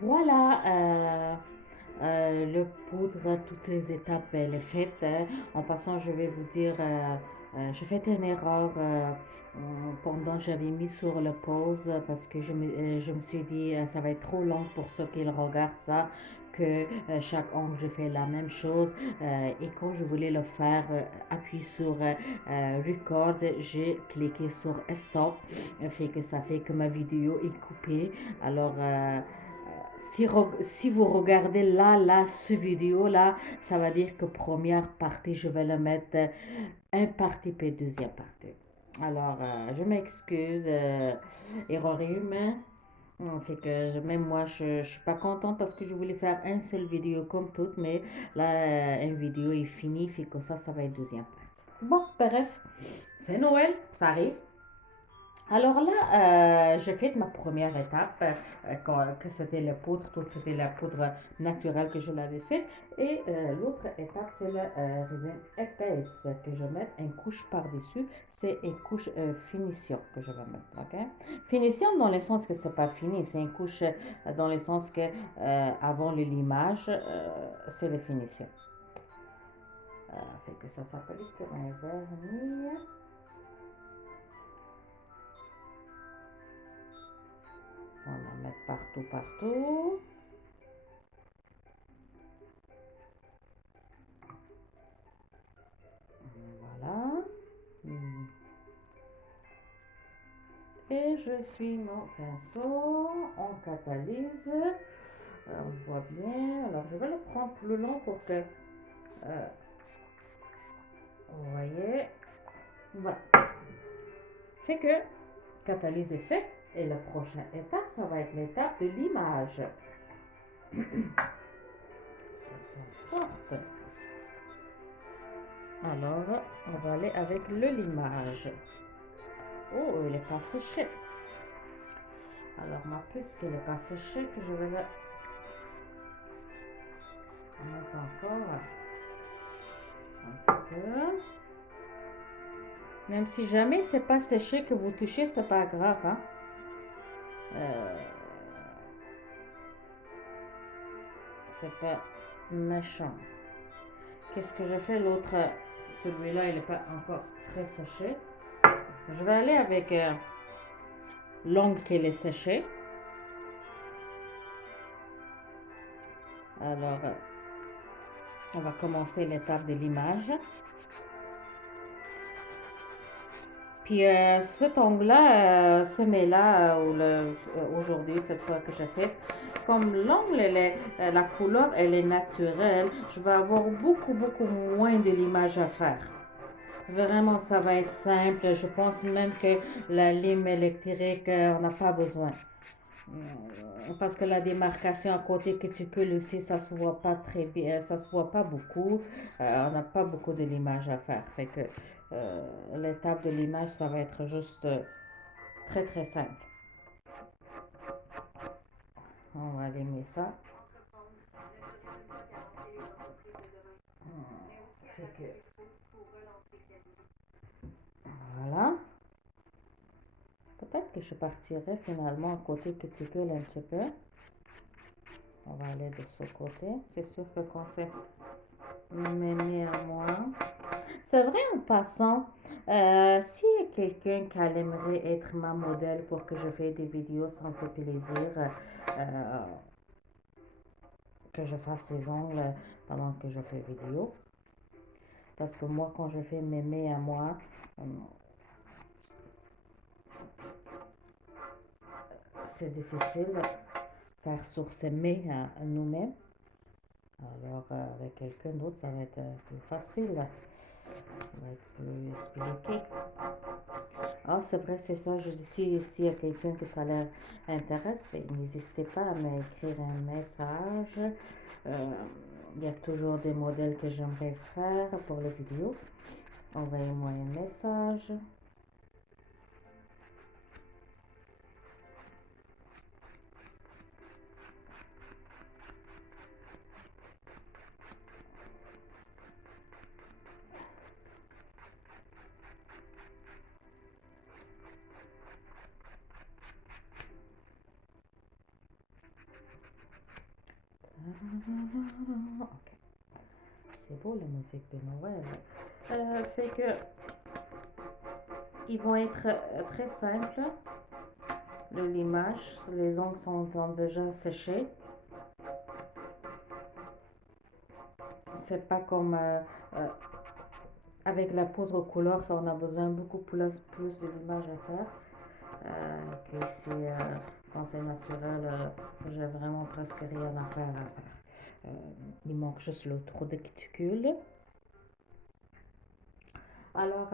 Voilà, le poudre, toutes les étapes, elle est faite. En passant, je vais vous dire, j'ai fait une erreur pendant que j'avais mis sur le pause parce que je me suis dit, ça va être trop long pour ceux qui regardent ça, que chaque angle, je fais la même chose. Et quand je voulais le faire, appuie sur record, j'ai cliqué sur stop, fait que ça fait que ma vidéo est coupée. Alors, si vous regardez là, ce vidéo-là, ça va dire que première partie, je vais le mettre un partie puis deuxième partie. Alors, je m'excuse, erreur humaine. Fait que même moi, je suis pas contente parce que je voulais faire une seule vidéo comme toutes, mais là, une vidéo est finie, fait que ça va être deuxième partie. Bon, bref, c'est Noël, ça arrive. Alors là, j'ai fait ma première étape, que c'était la poudre, tout c'était la poudre naturelle que je l'avais faite. Et l'autre étape, c'est la résine épaisse que je mets une couche par-dessus. C'est une couche finition que je vais mettre. Ok. Finition dans le sens que c'est pas fini, c'est une couche dans le sens que avant le limage, c'est la finition. Fait que ça s'appelle comme un vernis. On va mettre partout, partout. Voilà. Et je suis mon pinceau, on catalyse, on voit bien. Alors je vais le prendre plus long pour que, vous voyez, voilà. Fait que catalyse est fait et la prochaine étape, ça va être l'étape de l'image. Ça s'emporte. Alors, on va aller avec le limage. Oh, il est pas séché. Alors, ma puce n'est pas séchée, que je vais la mettre encore un petit peu. Même si jamais c'est pas séché que vous touchez, c'est pas grave, hein. Euh, c'est pas méchant. Qu'est-ce que je fais? L'autre, celui-là, il n'est pas encore très séché. Je vais aller avec l'ongle qui est séché. Alors, on va commencer l'étape de l'image. Puis cet ongle-là, ce là aujourd'hui, cette fois que j'ai fait, comme l'ongle, la couleur, elle est naturelle, je vais avoir beaucoup moins de l'image à faire. Vraiment, ça va être simple. Je pense même que la lime électrique, on n'a pas besoin. Parce que la démarcation à côté que tu peux aussi, ça se voit pas très bien, ça se voit pas beaucoup. On n'a pas beaucoup de l'image à faire. Fait que l'étape de l'image, ça va être juste très simple. On va allumer ça. Fait que, voilà. Peut-être que je partirai finalement à côté que tu peux un petit peu. On va aller de ce côté. C'est sûr que quand c'est mené à moi. C'est vrai en passant, s'il y a quelqu'un qui aimerait être ma modèle pour que je fasse des vidéos, ça me fait plaisir euh, que je fasse ses ongles pendant que je fais vidéo. Parce que moi, quand je fais mes mains à moi, c'est difficile de faire sur ses mains à nous-mêmes. Alors, avec quelqu'un d'autre, ça va être plus facile. Ça va être plus expliqué. Ah, c'est vrai, c'est ça. Je dis, s'il y a quelqu'un que ça l'intéresse, n'hésitez pas à m'écrire un message. Euh, il y a toujours des modèles que j'aimerais faire pour les vidéos. Envoyez-moi un message. Ok. C'est beau la musique de Noël. Fait que ils vont être très simples. Le limage, les ongles sont déjà séchés. C'est pas comme euh, avec la poudre couleur, ça on a besoin beaucoup plus de limage à faire. Que si quand c'est naturel, j'ai vraiment presque rien à faire. Il manque juste le trou de cuticule. Alors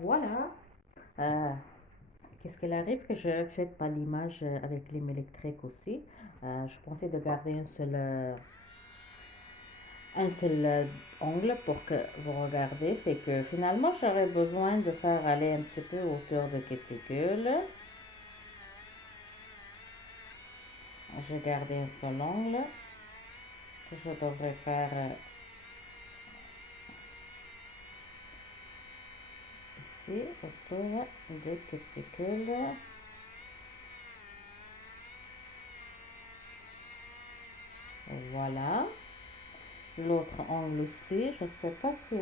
voilà. Euh, Qu'est-ce qu'il arrive que je fais pas l'image avec lime électrique aussi. Je pensais de garder un seul ongle pour que vous regardez. Fait que finalement, j'aurais besoin de faire aller un petit peu hauteur de cuticule. J'ai gardé un seul ongle que je devrais faire ici, autour de cuticule. Voilà. L'autre ongle aussi, je ne sais pas si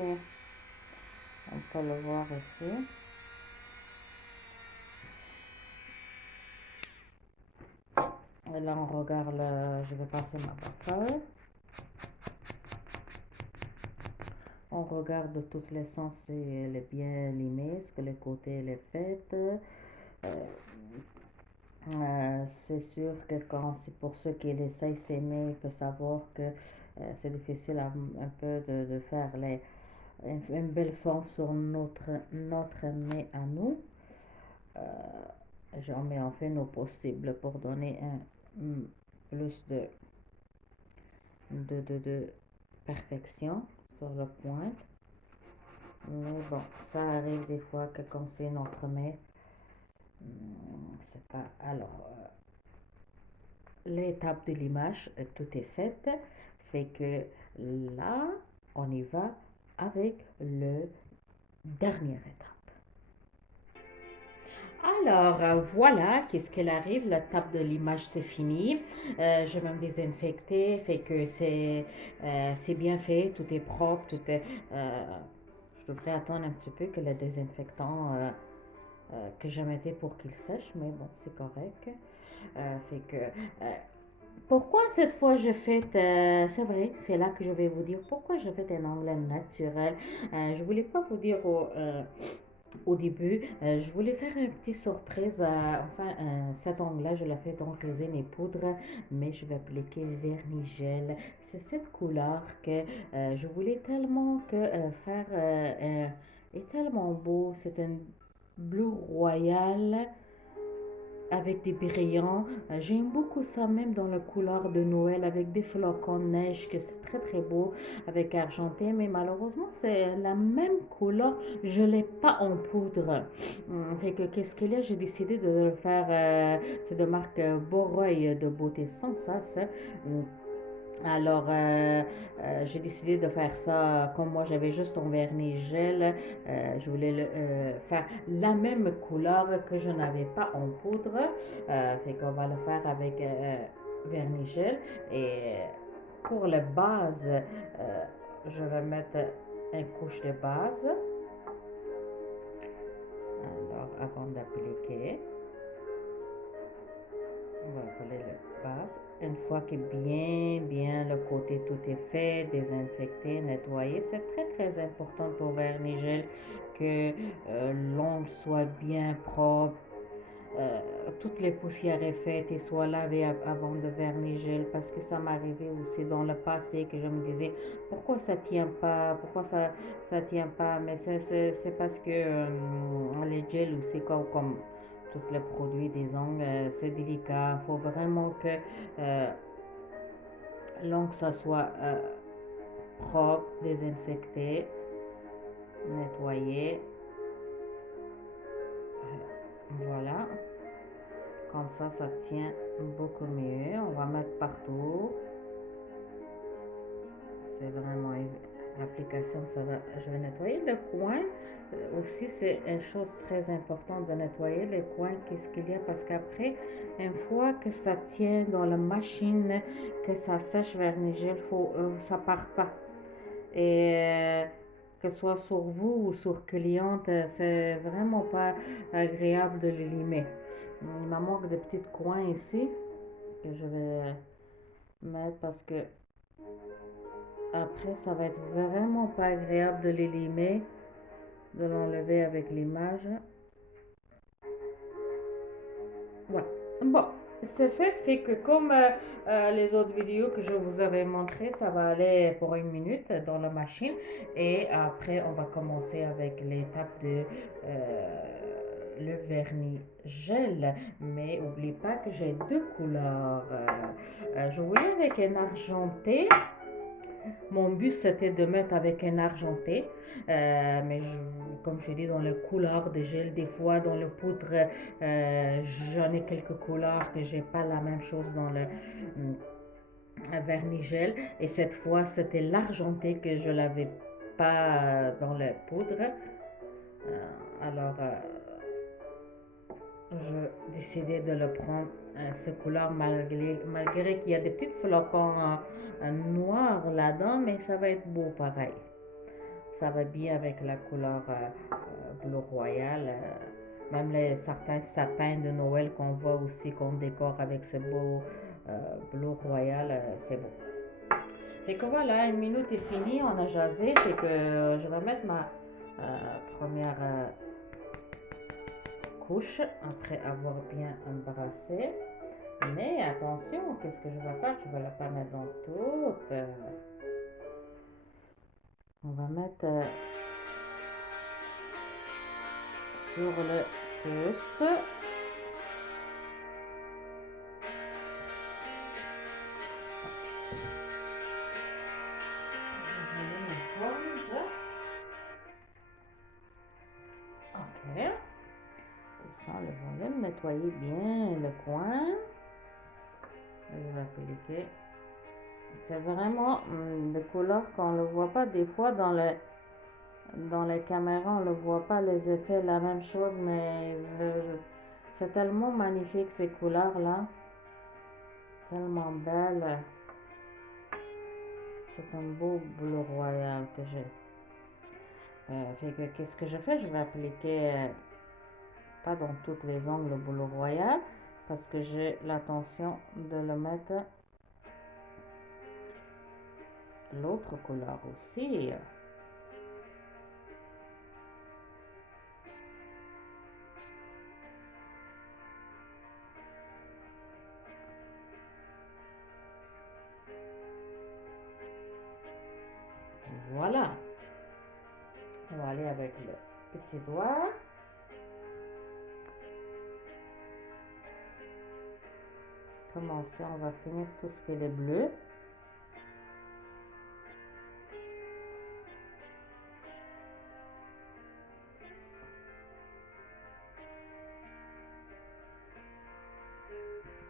on peut le voir ici. Et là, on regarde, je vais passer ma bataille. On regarde toutes les sens si elle est bien limée, ce que les côtés elle est faite. C'est sûr que quand c'est pour ceux qui essayent s'aimer, il faut savoir que c'est difficile un peu de faire une belle forme sur notre nez à nous. Euh, mais on fait nos possibles pour donner plus de perfection sur le point. Mais bon, ça arrive des fois que comme c'est notre main, c'est pas. Alors, l'étape de l'image, tout est faite. Fait que là, on y va avec le dernière étape. Alors, voilà, qu'est-ce qu'elle arrive, la table de l'image c'est fini. Je vais me désinfecter, fait que c'est bien fait, tout est propre, je devrais attendre un petit peu que le désinfectant que je mettais pour qu'il sèche, mais bon, c'est correct. Fait que pourquoi cette fois je fais, c'est vrai, c'est là que je vais vous dire pourquoi je fais un anglais naturel. Je voulais pas vous dire au début, je voulais faire une petite surprise. Enfin, cet ongle-là, je l'ai fait donc résine et poudre, mais je vais appliquer vernis gel. C'est cette couleur que je voulais tellement que faire est tellement beau. C'est un bleu royal avec des brillants. J'aime beaucoup ça, même dans la couleur de Noël, avec des flocons de neige, que c'est très très beau, avec argenté, mais malheureusement, c'est la même couleur, je ne l'ai pas en poudre. Fait que qu'est-ce qu'il y a? J'ai décidé de le faire, c'est de marque Boroy de Beauté Sans Sas. Alors, j'ai décidé de faire ça comme moi j'avais juste son vernis gel. Je voulais faire la même couleur que je n'avais pas en poudre. Fait qu'on va le faire avec vernis gel. Et pour la base, je vais mettre une couche de base. Alors, avant d'appliquer. On va coller la base. Une fois que bien le côté tout est fait, désinfecté, nettoyé, c'est très très important pour vernis gel que l'ongle soit bien propre, toutes les poussières est faites et soient lavées avant de vernis gel parce que ça m'arrivait aussi dans le passé que je me disais pourquoi ça tient pas, pourquoi ça tient pas, mais c'est parce que les gels aussi comme tous les produits des ongles, c'est délicat. Il faut vraiment que euh, l'ongle ça soit propre, désinfecté, nettoyé. Voilà. Comme ça tient beaucoup mieux. On va mettre partout. C'est vraiment l'application, ça va. Je vais nettoyer le coin. Aussi, c'est une chose très importante de nettoyer les coins. Qu'est-ce qu'il y a? Parce qu'après, une fois que ça tient dans la machine, que ça sèche vernigel, ça part pas. Et que ce soit sur vous ou sur cliente, c'est vraiment pas agréable de les limer. Il me manque des petits coins ici que je vais mettre parce que après ça va être vraiment pas agréable de les limer, de l'enlever avec l'image. Ouais. Bon, c'est fait que comme les autres vidéos que je vous avais montré, ça va aller pour 1 minute dans la machine et après on va commencer avec l'étape de le vernis gel. Mais n'oublie pas que j'ai deux couleurs. Je voulais avec un argenté. Mon but, c'était de mettre avec un argenté. Mais comme je dis, dans les couleurs de gel, des fois, dans le poudre, j'en ai quelques couleurs que j'ai pas la même chose dans le vernis gel. Et cette fois, c'était l'argenté que je l'avais pas dans la poudre. Alors, je décidais de le prendre ce couleur malgré qu'il y a des petits flocons noirs là-dedans, mais ça va être beau pareil. Ça va bien avec la couleur bleu royal. Même certains sapins de Noël qu'on voit aussi, qu'on décore avec ce beau bleu royal, c'est beau. Fait que voilà, 1 minute est finie, on a jasé. Fait que je vais mettre ma première couche après avoir bien embrassé. Mais attention, qu'est-ce que je vais faire? Je ne vais pas mettre dans toute. On va mettre sur le pouce. Ok. Ça, le volume, nettoyer bien le coin. Je vais appliquer. C'est vraiment des couleurs qu'on ne le voit pas des fois dans les caméras, on ne le voit pas les effets, la même chose, mais c'est tellement magnifique ces couleurs-là. Tellement belles. C'est un beau bleu royal que j'ai. Fait que qu'est-ce que je fais? Je vais appliquer, pas dans toutes les ongles, le bleu royal, parce que j'ai l'intention de le mettre l'autre couleur aussi. Voilà. On va aller avec le petit doigt. Commencer, on va finir tout ce qui est bleu.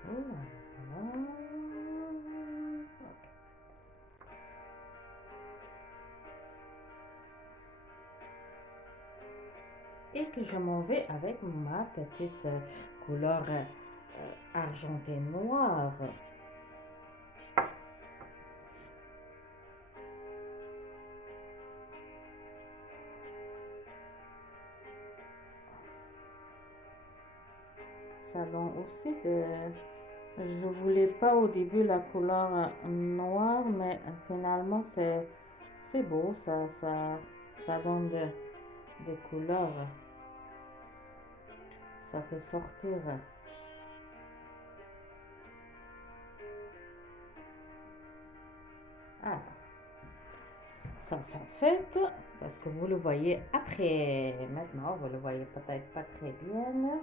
Voilà. Et que je m'en vais avec ma petite couleur argentée noire. Ça donne aussi de... Je voulais pas au début la couleur noire, mais finalement c'est beau, ça donne des couleurs. Ça fait sortir. Ah, ça fait, parce que vous le voyez après. Maintenant, vous le voyez peut-être pas très bien.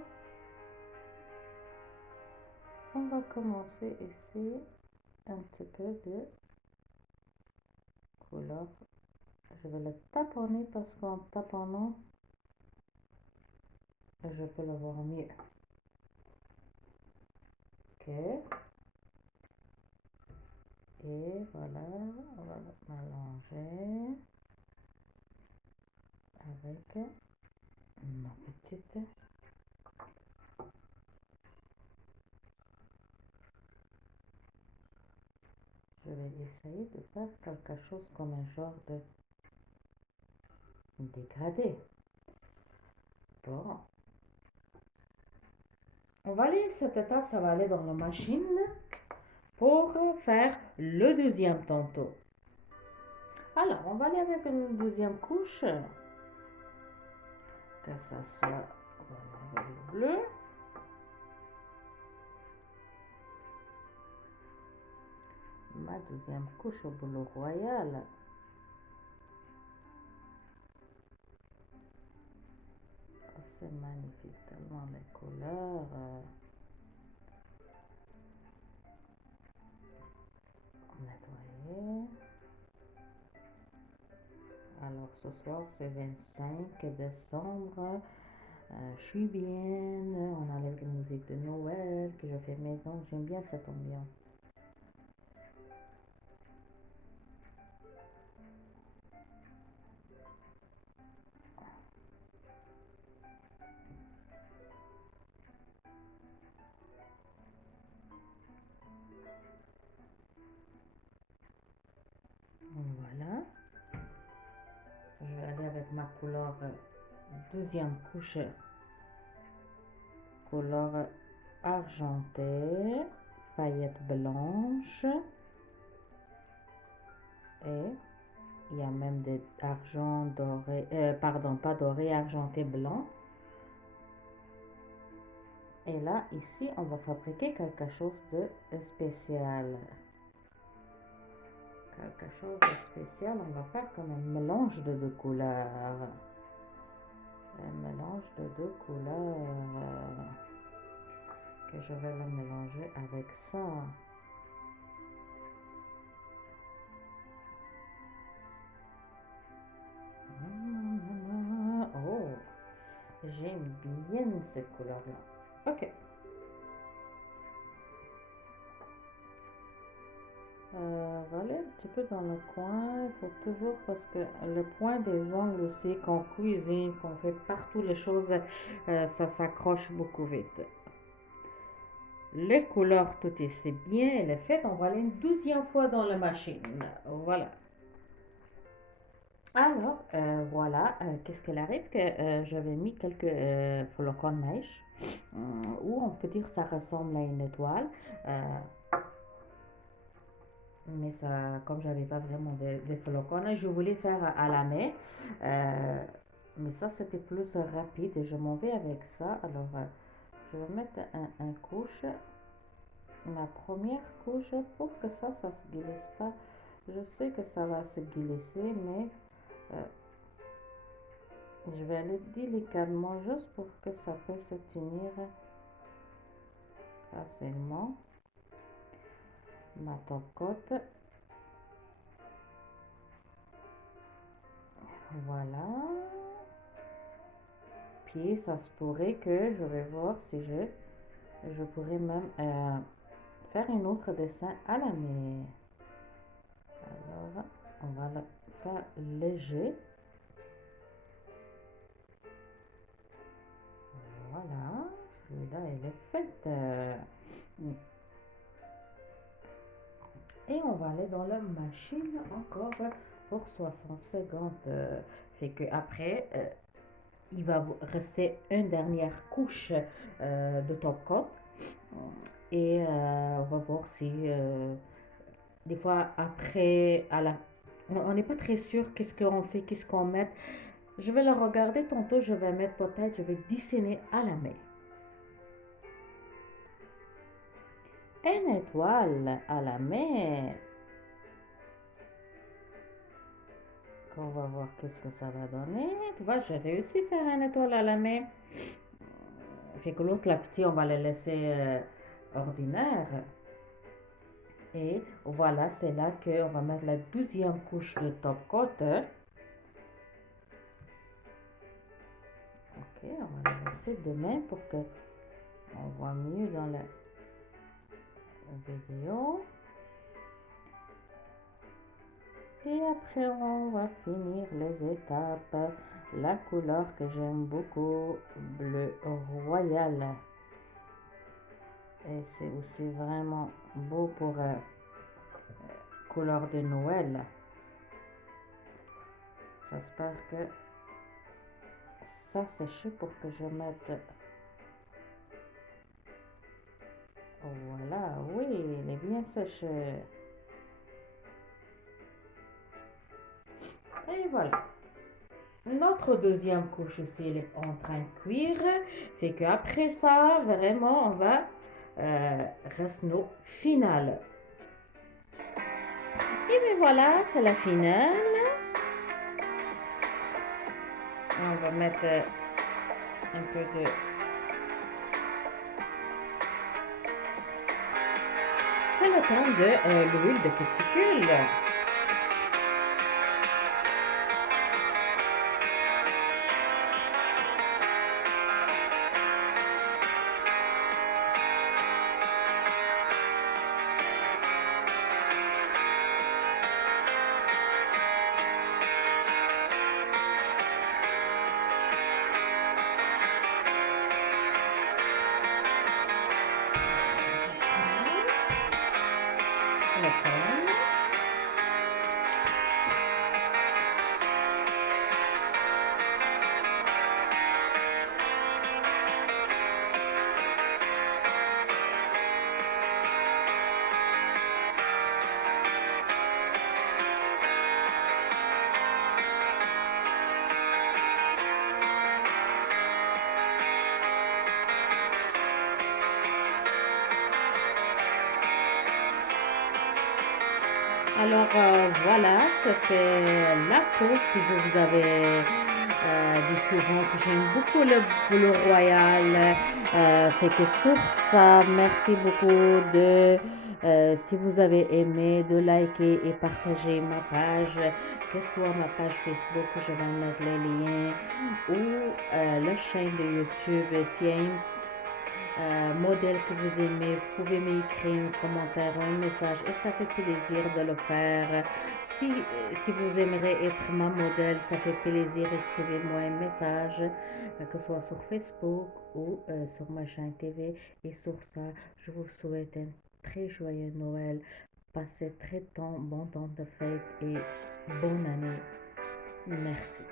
On va commencer ici un petit peu de couleur. Je vais le taponner parce qu'en taponnant, je peux le voir mieux. Ok. Et voilà, on va mélanger. avec ma petite. Je vais essayer de faire quelque chose comme un genre de dégradé. Bon. On va aller, cette étape, ça va aller dans la machine pour faire le deuxième tantôt. Alors, on va aller avec une deuxième couche. Que ça soit voilà, le bleu. Ma deuxième couche au boulot royal. Oh, c'est magnifique, tellement les couleurs. Nettoyer. Alors ce soir c'est 25 décembre. Je suis bien. On enlève la musique de Noël que je fais maison. J'aime bien cette ambiance. Voilà. Je vais aller avec ma couleur deuxième couche. Couleur argentée. Paillettes blanches. Et il y a même des argent doré. Pardon, pas doré, argenté blanc. Et là, ici, on va fabriquer quelque chose de spécial. Quelque chose de spécial, on va faire comme un mélange de deux couleurs. Un mélange de deux couleurs. Que je vais le mélanger avec ça. Oh, j'aime bien ces couleurs-là. Ok. Voilà un petit peu dans le coin. Il faut toujours, parce que le point des ongles aussi, qu'on cuisine, qu'on fait partout les choses, ça s'accroche beaucoup vite. Les couleurs, tout est c'est bien, elle est faite. On va aller une 12e fois dans la machine. Voilà. Alors, voilà, qu'est-ce qu'elle arrive que j'avais mis quelques flocons de neige, ou on peut dire ça ressemble à une étoile. Euh, Mais ça, comme j'avais pas vraiment des flocons, je voulais faire à la main. Euh, mais ça, c'était plus rapide et je m'en vais avec ça. Alors, je vais mettre un couche. Ma première couche pour que ça se glisse pas. Je sais que ça va se glisser, mais euh, je vais aller délicatement juste pour que ça puisse se tenir facilement. Ma top coat. Voilà. Puis ça se pourrait que je vais voir si je pourrais même faire un autre dessin à la main. Alors, on va le faire léger. Voilà, celui-là, il est fait. Et on va aller dans la machine encore pour 60 secondes. Fait que après, il va vous rester une dernière couche de top coat. Et on va voir si des fois après, on n'est pas très sûr qu'est-ce qu'on fait, qu'est-ce qu'on met. Je vais le regarder tantôt, je vais mettre peut-être, je vais dessiner à la main. Une étoile à la main. On va voir qu'est-ce que ça va donner. Tu vois, j'ai réussi à faire une étoile à la main. Fait que l'autre, la petite, on va le laisser ordinaire. Et voilà, c'est là qu'on va mettre la 12e couche de top coat. Ok, on va le laisser de même pour que on voit mieux dans la vidéo. Et après, on va finir les étapes. la couleur que j'aime beaucoup, bleu royal. Et c'est aussi vraiment beau pour couleur de Noël. J'espère que ça séché pour que je mette. Voilà, oui, il est bien séché. Et voilà. Notre deuxième couche aussi, elle est en train de cuire. Fait qu'après ça, vraiment, on va reste nos finales. Et bien voilà, c'est la finale. On va mettre un peu de. C'est le temps de l'huile de cuticule. Le pomme. Alors voilà, c'était la pause que je vous avais dit souvent que j'aime beaucoup le bleu royal. Fait que sur ça, merci beaucoup de, si vous avez aimé, de liker et partager ma page, que ce soit ma page Facebook, je vais mettre les liens, ou la chaîne de YouTube. S'il y a une modèle que vous aimez, vous pouvez m'écrire un commentaire ou un message et ça fait plaisir de le faire. Si vous aimeriez être ma modèle, ça fait plaisir, écrivez-moi un message, que ce soit sur Facebook ou sur ma chaîne TV. Et sur ça, je vous souhaite un très joyeux Noël. Passez très bon temps de fête et bonne année. Merci.